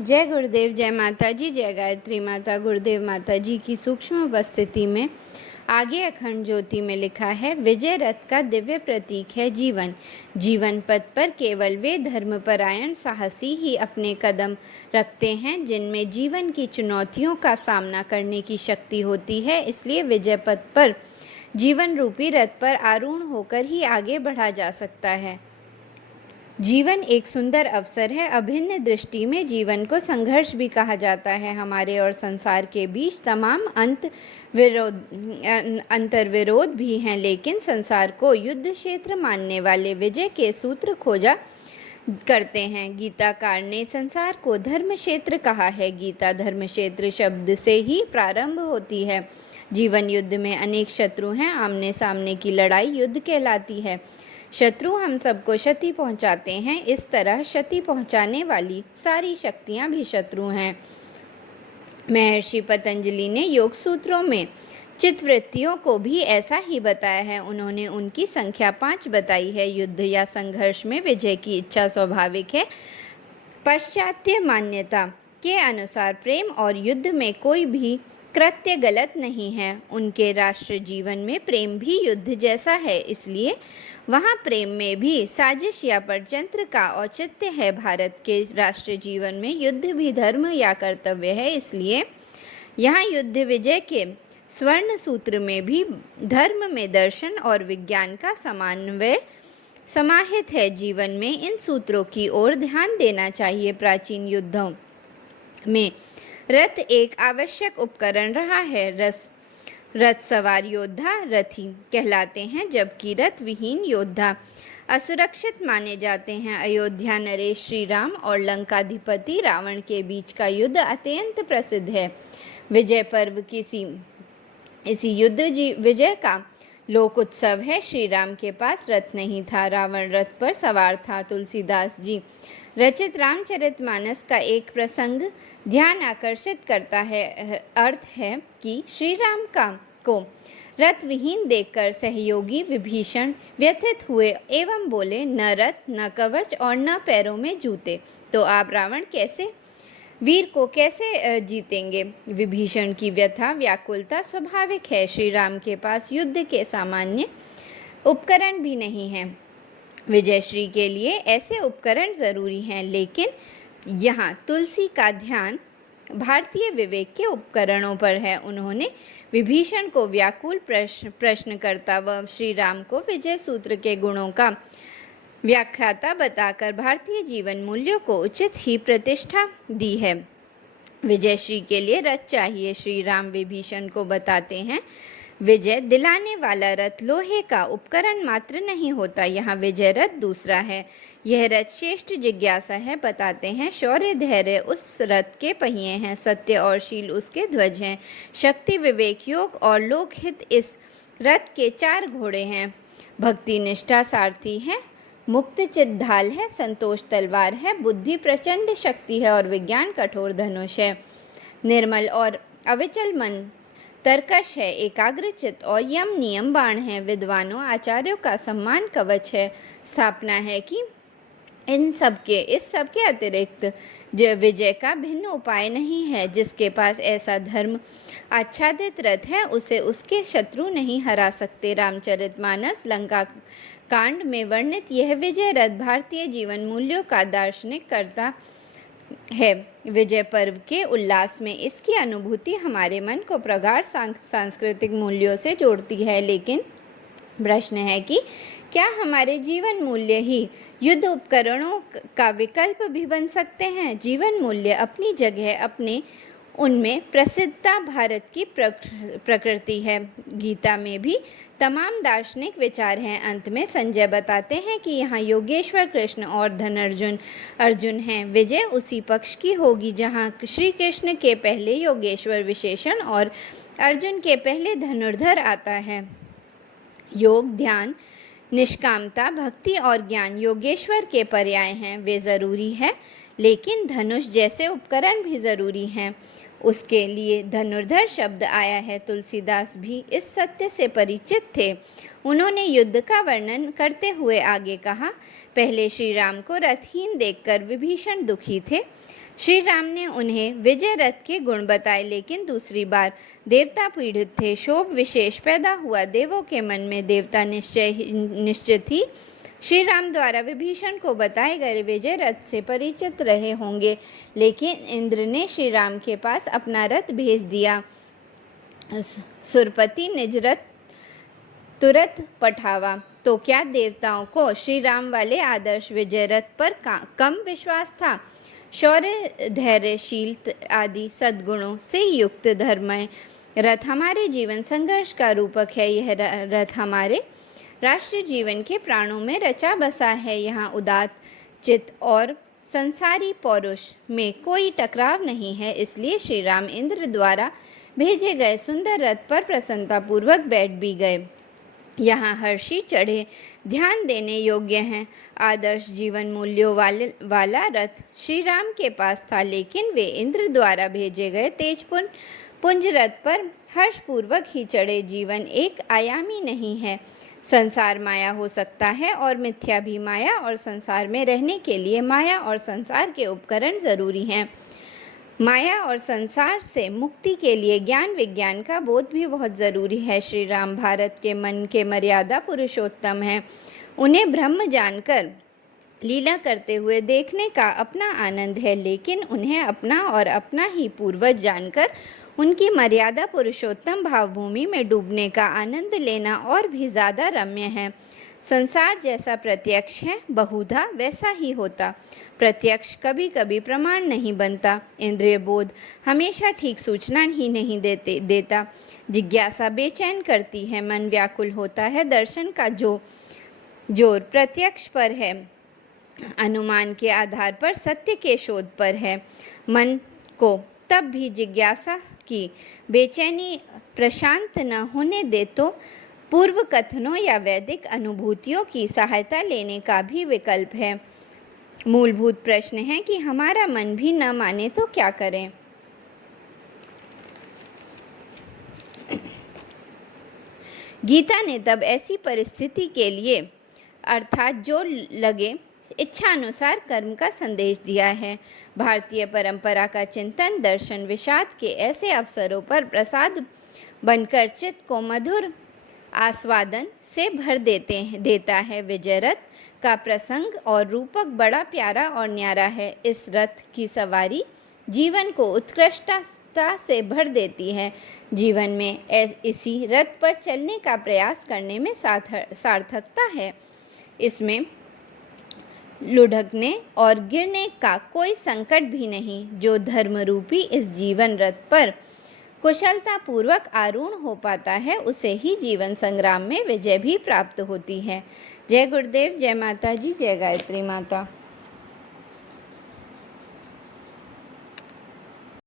जय गुरुदेव, जय माता जी, जय गायत्री माता। गुरुदेव माता जी की सूक्ष्म उपस्थिति में आगे अखंड ज्योति में लिखा है, विजय रथ का दिव्य प्रतीक है जीवन। जीवन पथ पर केवल वे धर्मपरायण साहसी ही अपने कदम रखते हैं जिनमें जीवन की चुनौतियों का सामना करने की शक्ति होती है। इसलिए विजय पथ पर जीवन रूपी रथ पर आरूढ़ होकर ही आगे बढ़ा जा सकता है। जीवन एक सुंदर अवसर है। अभिन्न दृष्टि में जीवन को संघर्ष भी कहा जाता है। हमारे और संसार के बीच तमाम अंतर्विरोध भी हैं, लेकिन संसार को युद्ध क्षेत्र मानने वाले विजय के सूत्र खोजा करते हैं। गीताकार ने संसार को धर्म क्षेत्र कहा है। गीता धर्म क्षेत्र शब्द से ही प्रारंभ होती है। जीवन युद्ध में अनेक शत्रु हैं। आमने सामने की लड़ाई युद्ध कहलाती है। शत्रु हम सबको क्षति पहुंचाते हैं। इस तरह क्षति पहुंचाने वाली सारी शक्तियां भी शत्रु हैं। महर्षि पतंजलि ने योग सूत्रों में चित्तवृत्तियों को भी ऐसा ही बताया है। उन्होंने उनकी संख्या 5 बताई है। युद्ध या संघर्ष में विजय की इच्छा स्वाभाविक है। पाश्चात्य मान्यता के अनुसार प्रेम और युद्ध में कोई भी कृत्य गलत नहीं है। उनके राष्ट्र जीवन में प्रेम भी युद्ध जैसा है, इसलिए वहाँ प्रेम में भी साजिश या षड्यंत्र का औचित्य है। भारत के राष्ट्र जीवन में युद्ध भी धर्म या कर्तव्य है, इसलिए यहाँ युद्ध विजय के स्वर्ण सूत्र में भी धर्म में दर्शन और विज्ञान का समन्वय समाहित है। जीवन में इन सूत्रों की ओर ध्यान देना चाहिए। प्राचीन युद्धों में रथ एक आवश्यक उपकरण रहा है। रथ सवार योद्धा रथी कहलाते हैं, जबकि रथ विहीन योद्धा असुरक्षित माने जाते हैं। अयोध्या नरेश श्री राम और लंकाधिपति रावण के बीच का युद्ध अत्यंत प्रसिद्ध है। विजय पर्व इसी युद्ध विजय का लोक उत्सव है। श्री राम के पास रथ नहीं था, रावण रथ पर सवार था। तुलसीदास जी रचित रामचरितमानस का एक प्रसंग ध्यान आकर्षित करता है। अर्थ है कि श्री राम को रथ विहीन देखकर सहयोगी विभीषण व्यथित हुए एवं बोले, न रथ, न कवच और न पैरों में जूते, तो आप रावण वीर को कैसे जीतेंगे। विभीषण की व्यथा व्याकुलता स्वाभाविक है। श्री राम के पास युद्ध के सामान्य उपकरण भी नहीं है। विजयश्री के लिए ऐसे उपकरण जरूरी हैं, लेकिन यहाँ तुलसी का ध्यान भारतीय विवेक के उपकरणों पर है। उन्होंने विभीषण को व्याकुल प्रश्न करता व श्री राम को विजय सूत्र के गुणों का व्याख्याता बताकर भारतीय जीवन मूल्यों को उचित ही प्रतिष्ठा दी है। विजयश्री के लिए रथ चाहिए। श्री राम विभीषण को बताते हैं, विजय दिलाने वाला रथ लोहे का उपकरण मात्र नहीं होता, यहाँ विजय रथ दूसरा है। यह रथ श्रेष्ठ जिज्ञासा है। बताते हैं, शौर्य धैर्य उस रथ के पहिए हैं, सत्य और शील उसके ध्वज हैं, शक्ति विवेक योग और लोकहित इस रथ के 4 घोड़े हैं। भक्ति निष्ठा सारथी है, मुक्त चित ढाल है, संतोष तलवार है, बुद्धि प्रचंड शक्ति है और विज्ञान कठोर धनुष है। निर्मल और अविचल मन तर्कश है, एकाग्र चित्त और यम नियम बाण है। विद्वानों आचार्यों का सम्मान कवच है। स्थापना है कि इस सब के अतिरिक्त विजय का भिन्न उपाय नहीं है। जिसके पास ऐसा धर्म आच्छादित रथ है, उसे उसके शत्रु नहीं हरा सकते। रामचरितमानस लंका कांड में वर्णित यह विजय रथ भारतीय जीवन मूल्यों का दार्शनिक करता है। विजय पर्व के उल्लास में इसकी अनुभूति हमारे मन को प्रगाढ़ सांस्कृतिक मूल्यों से जोड़ती है, लेकिन प्रश्न है कि क्या हमारे जीवन मूल्य ही युद्ध उपकरणों का विकल्प भी बन सकते हैं। जीवन मूल्य अपनी जगह अपने उनमें प्रसिद्धता भारत की प्रकृति है। गीता में भी तमाम दार्शनिक विचार हैं। अंत में संजय बताते हैं कि यहाँ योगेश्वर कृष्ण और अर्जुन हैं। विजय उसी पक्ष की होगी जहाँ श्री कृष्ण के पहले योगेश्वर विशेषण और अर्जुन के पहले धनुर्धर आता है। योग, ध्यान, निष्कामता, भक्ति और ज्ञान योगेश्वर के पर्याय हैं। वे ज़रूरी है, लेकिन धनुष जैसे उपकरण भी ज़रूरी हैं। उसके लिए धनुर्धर शब्द आया है। तुलसीदास भी इस सत्य से परिचित थे। उन्होंने युद्ध का वर्णन करते हुए आगे कहा, पहले श्री राम को रथहीन देखकर विभीषण दुखी थे। श्री राम ने उन्हें विजय रथ के गुण बताए, लेकिन दूसरी बार देवता पीड़ित थे। शोभ विशेष पैदा हुआ। देवों के मन में देवता निश्चित ही श्री राम द्वारा विभीषण को बताए गए विजय रथ से परिचित रहे होंगे, लेकिन इंद्र ने श्री राम के पास अपना रथ भेज दिया। सुरपति निज रथ तुरंत पठावा। तो क्या देवताओं को श्री राम वाले आदर्श विजय रथ पर कम विश्वास था? शौर्य, धैर्यशील आदि सद्गुणों से युक्त धर्ममय रथ हमारे जीवन संघर्ष का रूपक है। यह रथ हमारे राष्ट्रीय जीवन के प्राणों में रचा बसा है। यहाँ उदात्त चित्त और संसारी पौरुष में कोई टकराव नहीं है। इसलिए श्री राम इंद्र द्वारा भेजे गए सुंदर रथ पर प्रसन्नतापूर्वक बैठ भी गए। यहाँ हर्षी चढ़े ध्यान देने योग्य हैं। आदर्श जीवन मूल्यों वाला रथ श्री राम के पास था, लेकिन वे इंद्र द्वारा भेजे गए पुंज रथ पर हर्षपूर्वक ही चढ़े। जीवन एक आयामी नहीं है। संसार माया हो सकता है और मिथ्या भी। माया और संसार में रहने के लिए माया और संसार के उपकरण जरूरी हैं। माया और संसार से मुक्ति के लिए ज्ञान विज्ञान का बोध भी बहुत ज़रूरी है। श्री राम भारत के मन के मर्यादा पुरुषोत्तम हैं। उन्हें ब्रह्म जानकर लीला करते हुए देखने का अपना आनंद है, लेकिन उन्हें अपना और अपना ही पूर्वज जानकर उनकी मर्यादा पुरुषोत्तम भावभूमि में डूबने का आनंद लेना और भी ज़्यादा रम्य है। संसार जैसा प्रत्यक्ष है, बहुधा वैसा ही होता। प्रत्यक्ष कभी कभी प्रमाण नहीं बनता। इंद्रिय बोध हमेशा ठीक सूचना ही नहीं देता। जिज्ञासा बेचैन करती है, मन व्याकुल होता है। दर्शन का जोर प्रत्यक्ष पर है, अनुमान के आधार पर सत्य के शोध पर है। मन को तब भी जिज्ञासा की बेचैनी प्रशांत न होने दे तो पूर्व कथनों या वैदिक अनुभूतियों की सहायता लेने का भी विकल्प है। मूलभूत प्रश्न है कि हमारा मन भी न माने तो क्या करें? गीता ने तब ऐसी परिस्थिति के लिए अर्थात जो लगे इच्छा अनुसार कर्म का संदेश दिया है। भारतीय परंपरा का चिंतन दर्शन विषाद के ऐसे अवसरों पर प्रसाद बनकर चित्त को मधुर आस्वादन से भर देता है। विजय रथ का प्रसंग और रूपक बड़ा प्यारा और न्यारा है। इस रथ की सवारी जीवन को उत्कृष्टता से भर देती है। जीवन में इसी रथ पर चलने का प्रयास करने में सार्थकता है। इसमें लुढ़कने और गिरने का कोई संकट भी नहीं। जो धर्म रूपी इस जीवन रथ पर कुशलतापूर्वक आरूढ़ हो पाता है, उसे ही जीवन संग्राम में विजय भी प्राप्त होती है। जय गुरुदेव, जय माता जी, जय गायत्री माता।